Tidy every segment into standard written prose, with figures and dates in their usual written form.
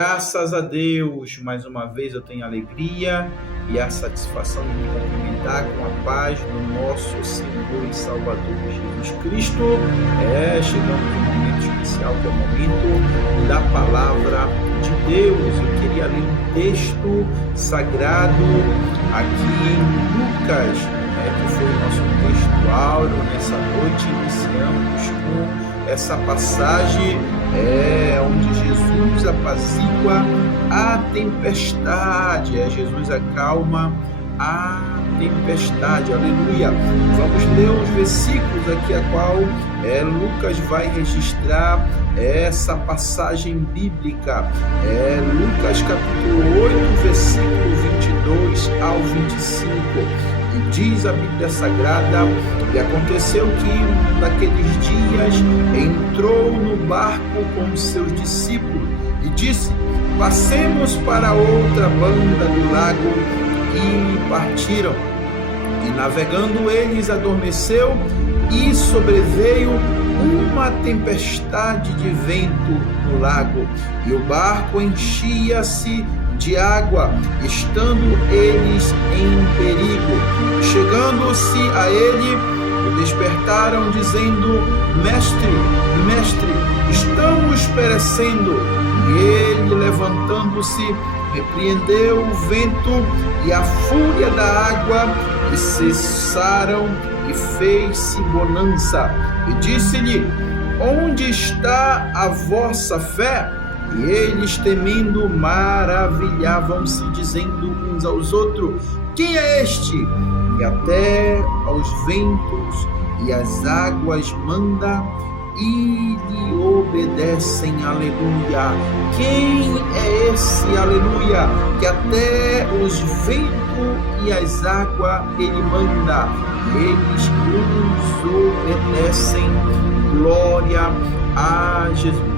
Graças a Deus, mais uma vez eu tenho a alegria e a satisfação de me cumprimentar com a paz do nosso Senhor e Salvador Jesus Cristo. Chegamos num momento especial, que é o momento da Palavra de Deus. Eu queria ler um texto sagrado aqui em Lucas, que foi o nosso texto áureo nessa noite. Iniciamos com essa passagem onde Jesus apazigua a tempestade, Jesus acalma a tempestade, aleluia. Vamos ler os versículos aqui a qual Lucas vai registrar essa passagem bíblica. Lucas capítulo 8, versículo 22 ao 25. E diz a Bíblia Sagrada: e aconteceu que naqueles dias entrou no barco com seus discípulos e disse: passemos para outra banda do lago. E partiram. E navegando eles, adormeceu, e sobreveio uma tempestade de vento no lago, e o barco enchia-se de água, estando eles em perigo. Chegando-se a ele, o despertaram, dizendo: Mestre, estamos perecendo. E ele, levantando-se, repreendeu o vento e a fúria da água, e cessaram, e fez-se bonança. E disse-lhe: onde está a vossa fé? E eles, temendo, maravilhavam-se, dizendo uns aos outros: quem é este, que até aos ventos e às águas manda, e lhe obedecem? Aleluia. Quem é esse, aleluia, que até os ventos e as águas ele manda, e eles os obedecem? Glória a Jesus.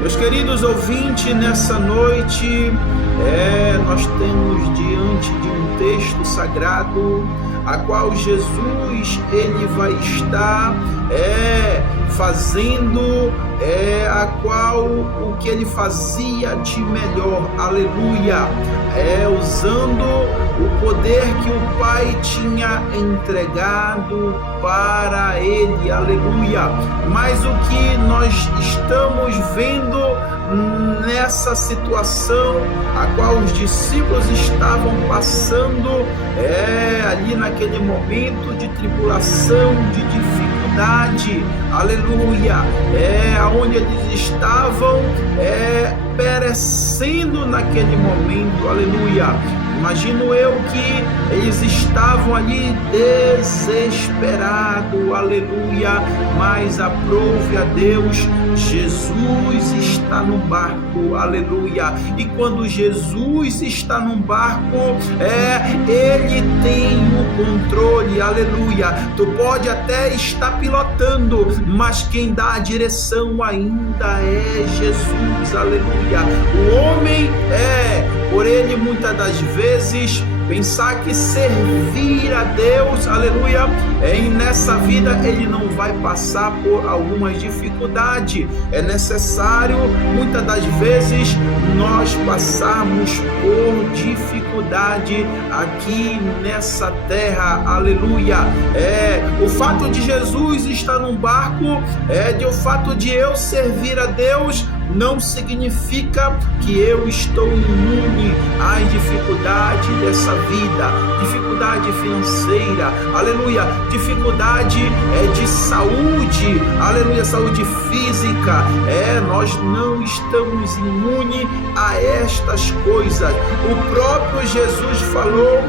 Meus queridos ouvintes, nessa noite nós temos diante de um texto sagrado a qual Jesus ele vai estar fazendo a qual o que ele fazia de melhor, aleluia, usando o poder que o Pai tinha entregado para ele, aleluia. Mas o que nós estamos vendo nessa situação a qual os discípulos estavam passando ali naquele momento de tribulação, de dificuldade, aleluia, aonde eles estavam perecendo naquele momento, aleluia. Imagino eu que eles estavam ali desesperados, aleluia, mas aprove a Deus, Jesus está no barco, aleluia. E quando Jesus está no barco, ele tem o controle, aleluia. Tu pode até estar pilotando, mas quem dá a direção ainda é Jesus, aleluia. O homem por ele muitas das vezes pensar que servir a Deus, aleluia, nessa vida ele não vai passar por algumas dificuldades. É necessário muitas das vezes nós passarmos por dificuldade aqui nessa terra, aleluia. O fato de Jesus estar num barco, o fato de eu servir a Deus, não significa que eu estou imune às dificuldades dessa vida, dificuldade financeira, aleluia, dificuldade de saúde, aleluia, saúde física, nós não estamos imunes a estas coisas. O próprio Jesus falou,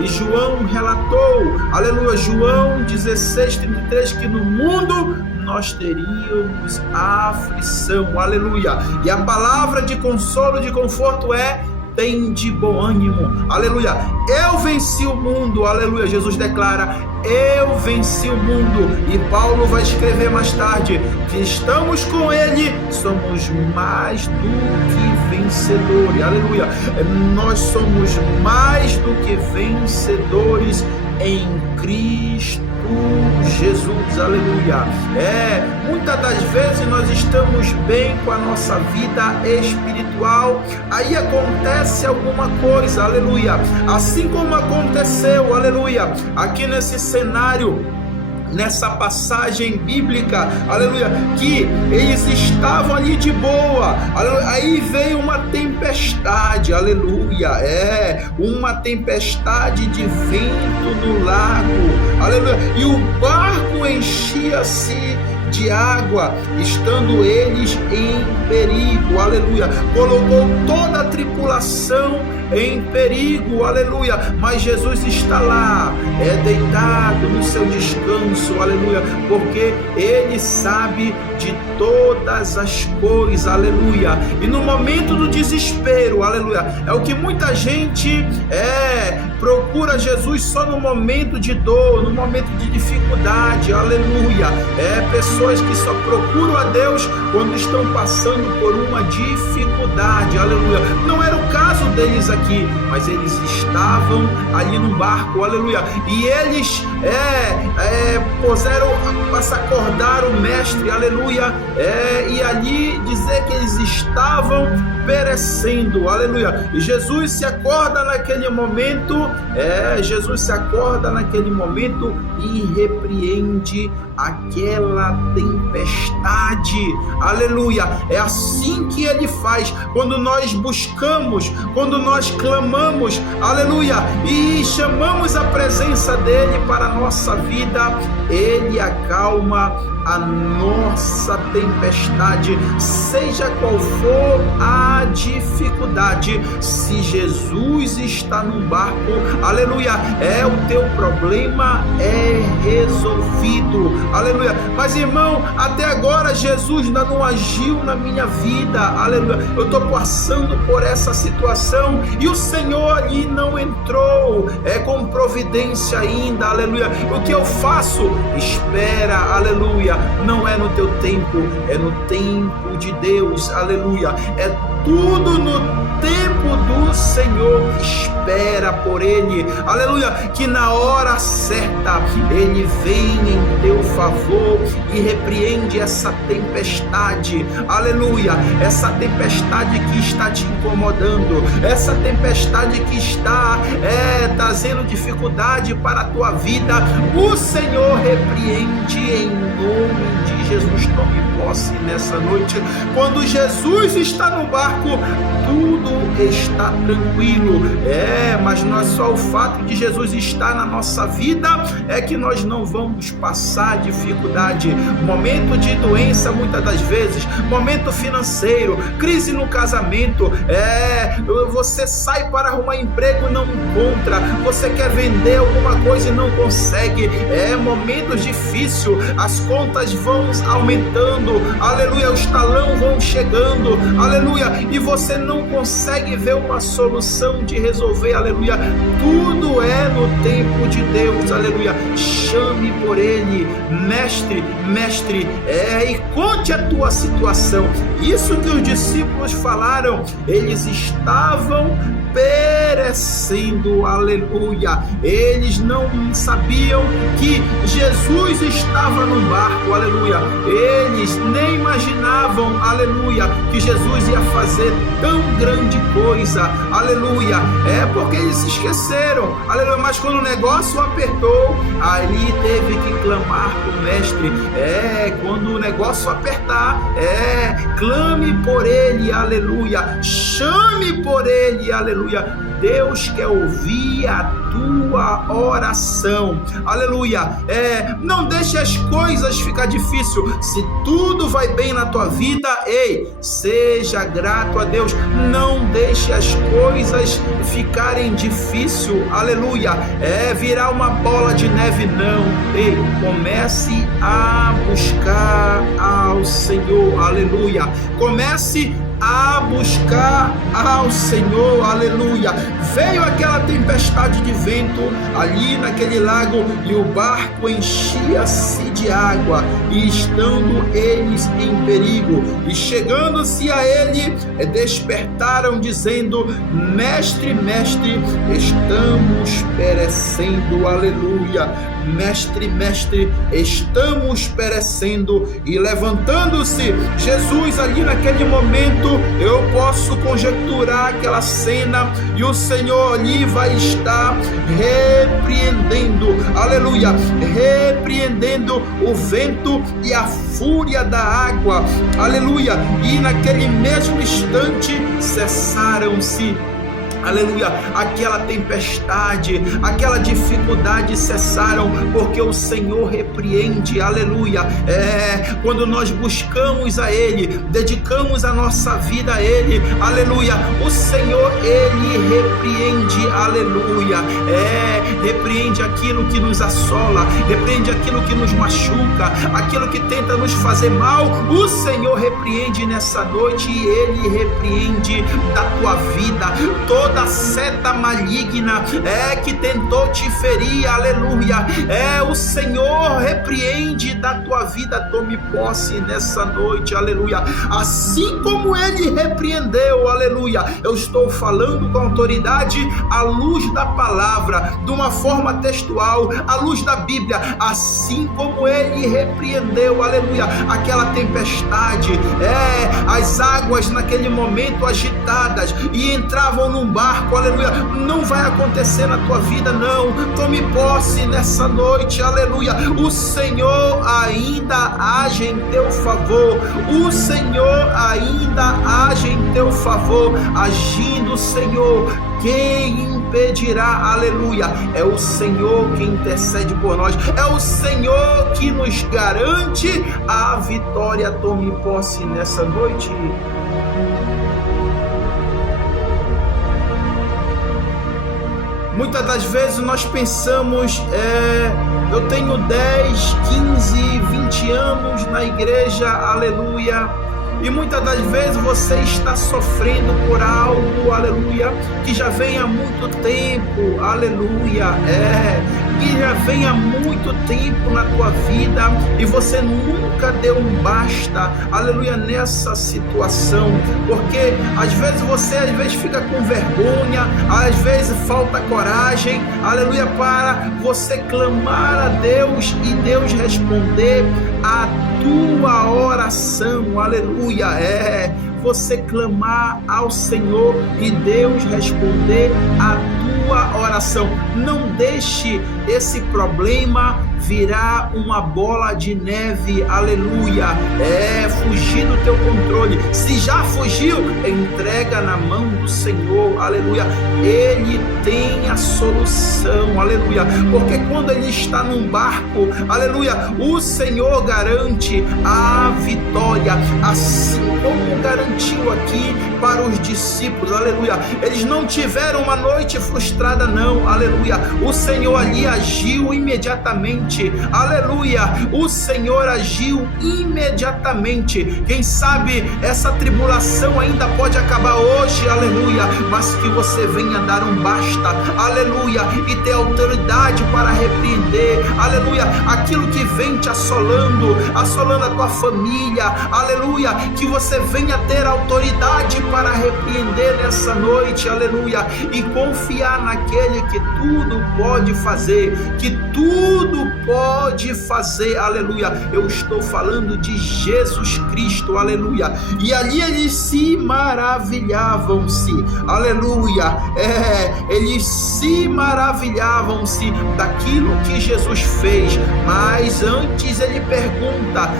e João relatou, aleluia, João 16:33, que no mundo nós teríamos aflição, aleluia. E a palavra de consolo, de conforto tem de bom ânimo, aleluia. Eu venci o mundo, aleluia. Jesus declara: eu venci o mundo. E Paulo vai escrever mais tarde que estamos com ele, somos mais do que vencedores, aleluia. Nós somos mais do que vencedores em Cristo Jesus, aleluia. Muitas das vezes nós estamos bem com a nossa vida espiritual, aí acontece alguma coisa, aleluia, assim como aconteceu, aleluia, aqui nesse cenário, nessa passagem bíblica, aleluia, que eles estavam ali de boa, aleluia, aí veio uma tempestade, aleluia, uma tempestade de vento no lago, aleluia, e o barco enchia-se de água, estando eles em perigo, aleluia, colocou toda a tripulação em perigo, aleluia, mas Jesus está lá, deitado no seu descanso, aleluia, porque Ele sabe de todas as coisas, aleluia, e no momento do desespero, aleluia, é o que muita gente procura Jesus só no momento de dor, no momento de dificuldade, aleluia, pessoas que só procuram a Deus quando estão passando por uma dificuldade, aleluia, não era o caso deles aqui, mas eles estavam ali no barco, aleluia, e eles puseram para acordar o mestre, aleluia, e ali dizer que eles estavam perecendo, aleluia, e Jesus se acorda naquele momento, e repreende aquela tempestade, aleluia, é assim que Ele faz, quando nós buscamos, quando nós clamamos, aleluia, e chamamos a presença dEle para a nossa vida, Ele acalma a nossa tempestade, seja qual for a dificuldade. Se Jesus está num barco, aleluia, o teu problema é resolvido, aleluia. Mas irmão, até agora Jesus ainda não agiu na minha vida, aleluia, eu estou passando por essa situação e o Senhor ali não entrou com providência ainda, aleluia, o que eu faço? Espera, aleluia, não é no teu tempo, é no tempo de Deus, aleluia, é tudo no tempo do Senhor, espera por Ele, aleluia, que na hora certa Ele vem em teu favor e repreende essa tempestade, aleluia, essa tempestade que está te incomodando, essa tempestade que está trazendo dificuldade para a tua vida, o Senhor repreende em nome de Jesus. Tome posse nessa noite, quando Jesus está no barco, tudo está tranquilo, mas não é só o fato de Jesus estar na nossa vida que nós não vamos passar dificuldade, momento de doença muitas das vezes, momento financeiro, crise no casamento, você sai para arrumar emprego e não encontra, você quer vender alguma coisa e não consegue, momentos difíceis, as contas vão aumentando, aleluia, os talão vão chegando, aleluia, e você não consegue ver uma solução de resolver, aleluia, tudo é no tempo de Deus, aleluia, chame por Ele, mestre, e conte a tua situação, isso que os discípulos falaram, eles estavam perecendo, aleluia, eles não sabiam que Jesus estava no barco, aleluia, eles nem imaginavam, aleluia, que Jesus ia fazer tão grande coisa, aleluia, porque eles se esqueceram, aleluia, mas quando o negócio apertou, ali teve que clamar para o mestre, quando o negócio apertar, clame por Ele, aleluia, chame por Ele, aleluia, Deus quer ouvir a tua oração, aleluia, não deixe as coisas ficar difícil, se tudo vai bem na tua vida, seja grato a Deus, não deixe as coisas ficarem difícil, aleluia, virar uma bola de neve, não, comece a buscar ao Senhor, aleluia, comece a buscar ao Senhor, aleluia. Veio aquela tempestade de vento ali naquele lago e o barco enchia-se de água, e estando eles em perigo, e chegando-se a ele, despertaram dizendo: Mestre, mestre, estamos perecendo, aleluia. Mestre, mestre, estamos perecendo. E levantando-se Jesus ali naquele momento, eu posso conjecturar aquela cena, e o Senhor ali vai estar repreendendo, aleluia, repreendendo o vento e a fúria da água, aleluia. E naquele mesmo instante cessaram-se, aleluia, aquela tempestade, aquela dificuldade cessaram, porque o Senhor repreende, aleluia. Quando nós buscamos a Ele, dedicamos a nossa vida a Ele, aleluia, o Senhor, Ele repreende, aleluia. Repreende aquilo que nos assola, repreende aquilo que nos machuca, aquilo que tenta nos fazer mal, o Senhor repreende nessa noite, e Ele repreende da tua vida toda seta maligna que tentou te ferir, aleluia. O Senhor repreende da tua vida. Tome posse nessa noite, aleluia. Assim como Ele repreendeu, aleluia. Eu estou falando com autoridade à luz da palavra, de uma forma textual, à luz da Bíblia. Assim como Ele repreendeu, aleluia, aquela tempestade, as águas naquele momento agitadas e entravam num barco, aleluia. Não vai acontecer na tua vida, não. Tome posse nessa noite, aleluia. O Senhor ainda age em teu favor. O Senhor ainda age em teu favor. Agindo o Senhor, quem impedirá, aleluia? É o Senhor que intercede por nós, é o Senhor que nos garante a vitória. Tome posse nessa noite. Muitas das vezes nós pensamos, eu tenho 10, 15, 20 anos na igreja, aleluia. E muitas das vezes você está sofrendo por algo, aleluia, que já vem há muito tempo, aleluia, que já vem há muito tempo na tua vida, e você nunca deu um basta, aleluia, nessa situação, porque às vezes você fica com vergonha, às vezes falta coragem, aleluia, para você clamar a Deus e Deus responder a tua oração, aleluia. Você clamar ao Senhor e Deus responder a tua oração. Não deixe esse problema virar uma bola de neve, aleluia, fugir do teu controle. Se já fugiu, entrega na mão do Senhor, aleluia. Ele tem a solução, aleluia, porque quando Ele está num barco, aleluia, o Senhor garante a vitória, assim como garantiu aqui para os discípulos, aleluia. Eles não tiveram uma noite frustrada, não, aleluia. O Senhor ali agiu imediatamente, aleluia. O Senhor agiu imediatamente. Quem sabe essa tribulação ainda pode acabar hoje, aleluia, mas que você venha dar um basta, aleluia, e ter autoridade para repreender, aleluia, aquilo que vem te assolando a tua família, aleluia, que você venha ter autoridade para repreender nessa noite, aleluia, e confiar naquele que tudo pode fazer, que tudo pode fazer, aleluia. Eu estou falando de Jesus Cristo, aleluia. E ali eles se maravilhavam-se, aleluia, eles se maravilhavam-se daquilo que Jesus fez. Mas antes ele pergunta,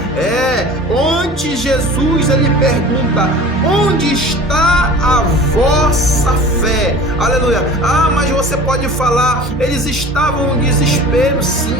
antes Jesus ele pergunta: onde está a vossa fé? Aleluia. Mas você pode falar, eles estavam em desespero, sim,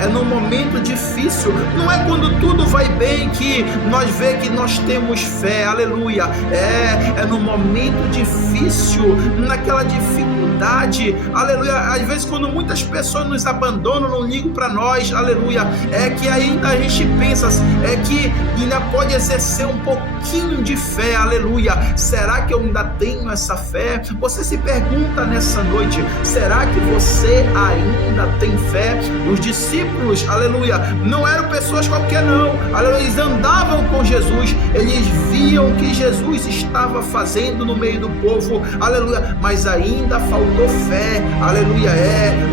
é no momento difícil, não é quando tudo vai bem que nós vê que nós temos fé, aleluia, é no momento difícil, naquela dificuldade, aleluia, às vezes quando muitas pessoas nos abandonam, não ligam para nós, aleluia, é que ainda a gente pensa, é que ainda pode exercer um pouquinho de fé, aleluia, será que eu ainda tenho essa fé? Você se pergunta nessa noite, será que você ainda tem fé? Os discípulos, aleluia, não eram pessoas qualquer não, aleluia, eles andavam com Jesus, eles viam o que Jesus estava fazendo no meio do povo, aleluia, mas ainda faltou fé, aleluia,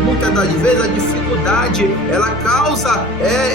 muitas das vezes a dificuldade, ela causa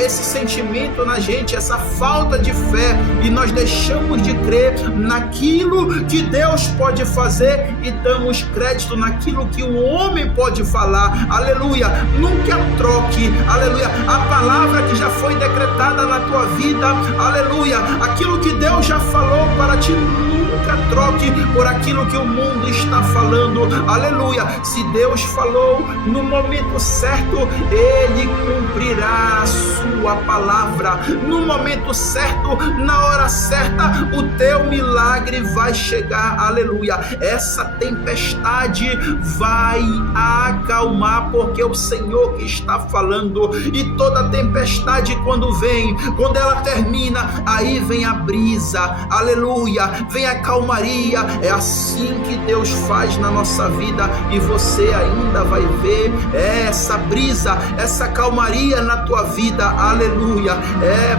esse sentimento na gente, essa falta de fé, e nós deixamos de crer naquilo que Deus pode fazer e damos crédito naquilo que o homem pode falar, aleluia, nunca troque, aleluia, a palavra que já foi decretada na tua vida, aleluia, aquilo que Deus já falou para ti, nunca troque por aquilo que o mundo está falando, aleluia, se Deus falou no momento certo, Ele cumprirá a sua palavra, no momento certo, na hora certa, o teu milagre vai chegar, aleluia, essa tempestade vai acalmar, porque é o Senhor que está falando, e toda tempestade quando vem, quando ela termina, aí vem a brisa, aleluia, vem a calmaria, é assim que Deus faz na nossa vida, e você ainda vai ver essa brisa, essa calmaria na tua vida, aleluia,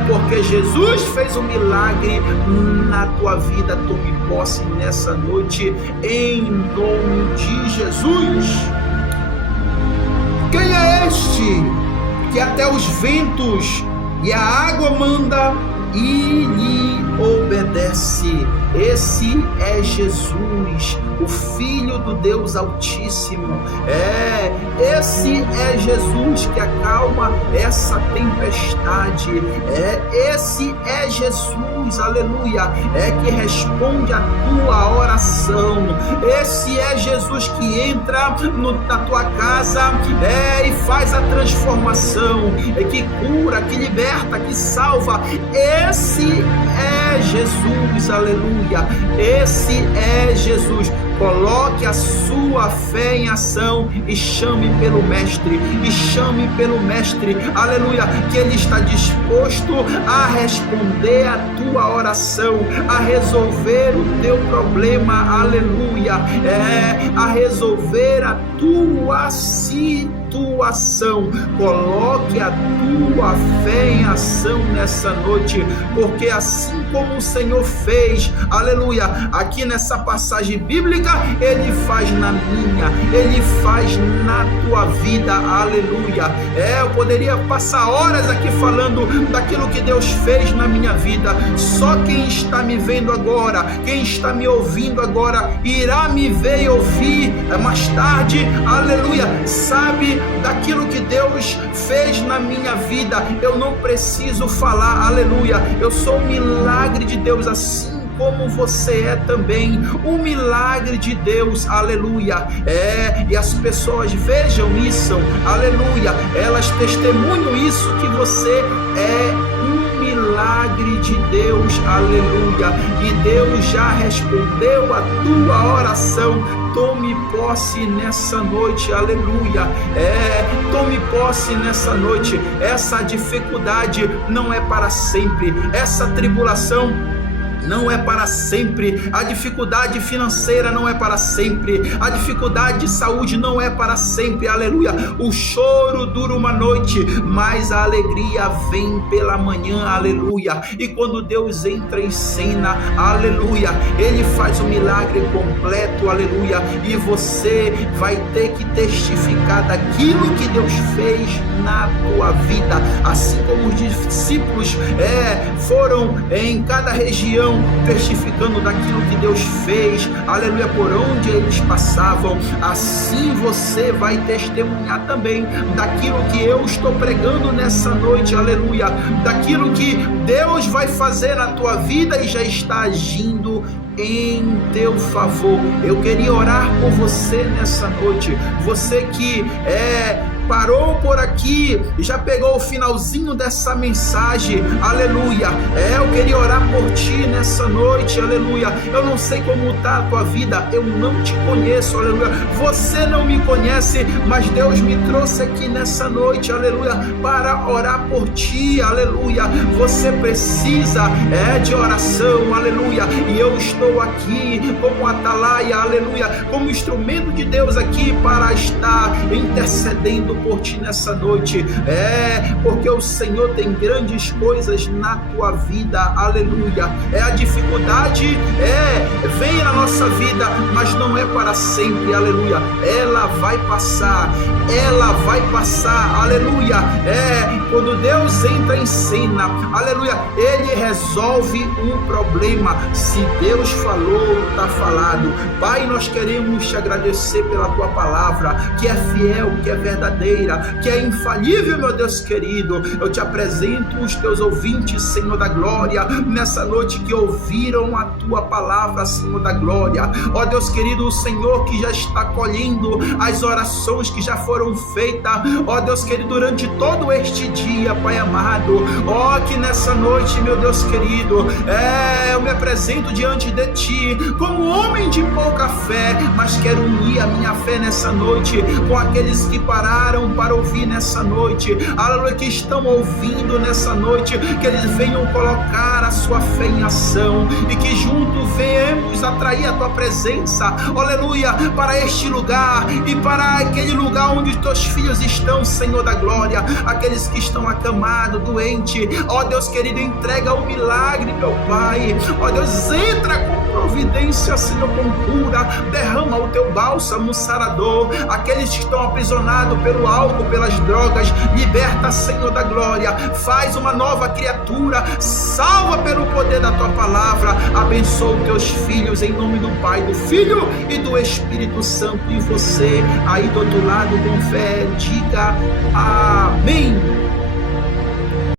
porque Jesus fez um milagre na tua vida. Tome posse nessa noite, em nome de Jesus. Quem é este que até os ventos e a água manda e lhe obedece? Esse é Jesus, o Filho do Deus Altíssimo. Esse é Jesus que acalma essa tempestade. Esse é Jesus, aleluia, que responde a tua oração. Esse é Jesus que entra na tua casa e faz a transformação, que cura, que liberta, que salva. Esse é Jesus, aleluia. Esse é Jesus. Coloque a sua fé em ação e chame pelo Mestre, aleluia, que Ele está disposto a responder a tua oração, a resolver o teu problema, aleluia, a resolver a tua situação. Coloque a tua fé em ação nessa noite, porque assim como o Senhor fez, aleluia, aqui nessa passagem bíblica, Ele faz na minha, Ele faz na tua vida, aleluia. Eu poderia passar horas aqui falando daquilo que Deus fez na minha vida. Só quem está me vendo agora, quem está me ouvindo agora, irá me ver e ouvir mais tarde, aleluia, sabe daquilo que Deus fez na minha vida. Eu não preciso falar, aleluia, eu sou um milagre de Deus, assim como você é também um milagre de Deus, aleluia, e as pessoas vejam isso, aleluia, elas testemunham isso, que você é um milagre de Deus, aleluia, e Deus já respondeu a tua oração. Tome posse nessa noite, aleluia, tome posse nessa noite. Essa dificuldade não é para sempre, essa tribulação não é para sempre, a dificuldade financeira não é para sempre, a dificuldade de saúde não é para sempre, aleluia. O choro dura uma noite, mas a alegria vem pela manhã, aleluia. E quando Deus entra em cena, aleluia, Ele faz um milagre completo, aleluia, e você vai ter que testificar daquilo que Deus fez na tua vida, assim como os discípulos foram em cada região testificando daquilo que Deus fez, aleluia, por onde eles passavam. Assim você vai testemunhar também daquilo que eu estou pregando nessa noite, aleluia, daquilo que Deus vai fazer na tua vida e já está agindo em teu favor. Eu queria orar por você nessa noite, você que parou por aqui e já pegou o finalzinho dessa mensagem, aleluia, eu queria orar por ti nessa noite, aleluia. Eu não sei como está a tua vida, eu não te conheço, aleluia. Você não me conhece, mas Deus me trouxe aqui nessa noite, aleluia, para orar por ti, aleluia. Você precisa de oração, aleluia, e eu estou aqui como atalaia, aleluia, como instrumento de Deus aqui para estar intercedendo por ti nessa noite, porque o Senhor tem grandes coisas na tua vida, aleluia. A dificuldade vem na nossa vida, mas não é para sempre, aleluia. Ela vai passar, aleluia. Quando Deus entra em cena, aleluia, Ele resolve um problema. Se Deus falou, está falado. Pai, nós queremos te agradecer pela tua palavra, que é fiel, que é verdadeira, que é infalível, meu Deus querido. Eu te apresento os teus ouvintes, Senhor da glória, nessa noite que ouviram a tua palavra, Senhor da glória. Ó Deus querido, o Senhor que já está colhendo as orações que já foram feitas, ó Deus querido, durante todo este dia, Pai amado. Ó, que nessa noite, meu Deus querido, eu me apresento diante de ti como homem de pouca fé, mas quero unir a minha fé nessa noite com aqueles que pararam para ouvir nessa noite, aleluia, que estão ouvindo nessa noite, que eles venham colocar a sua fé em ação e que juntos venhamos atrair a tua presença, aleluia, para este lugar e para aquele lugar onde os teus filhos estão, Senhor da glória, aqueles que estão acamados, doentes, ó Deus querido, entrega o milagre, meu Pai, ó Deus, entra com providência, Senhor, com cura, derrama o teu bálsamo sarador, aqueles que estão aprisionados pelo álcool, pelas drogas, liberta, Senhor da glória, faz uma nova criatura, salva pelo poder da tua palavra, abençoa os teus filhos em nome do Pai, do Filho e do Espírito Santo. E você aí do outro lado com fé, diga amém.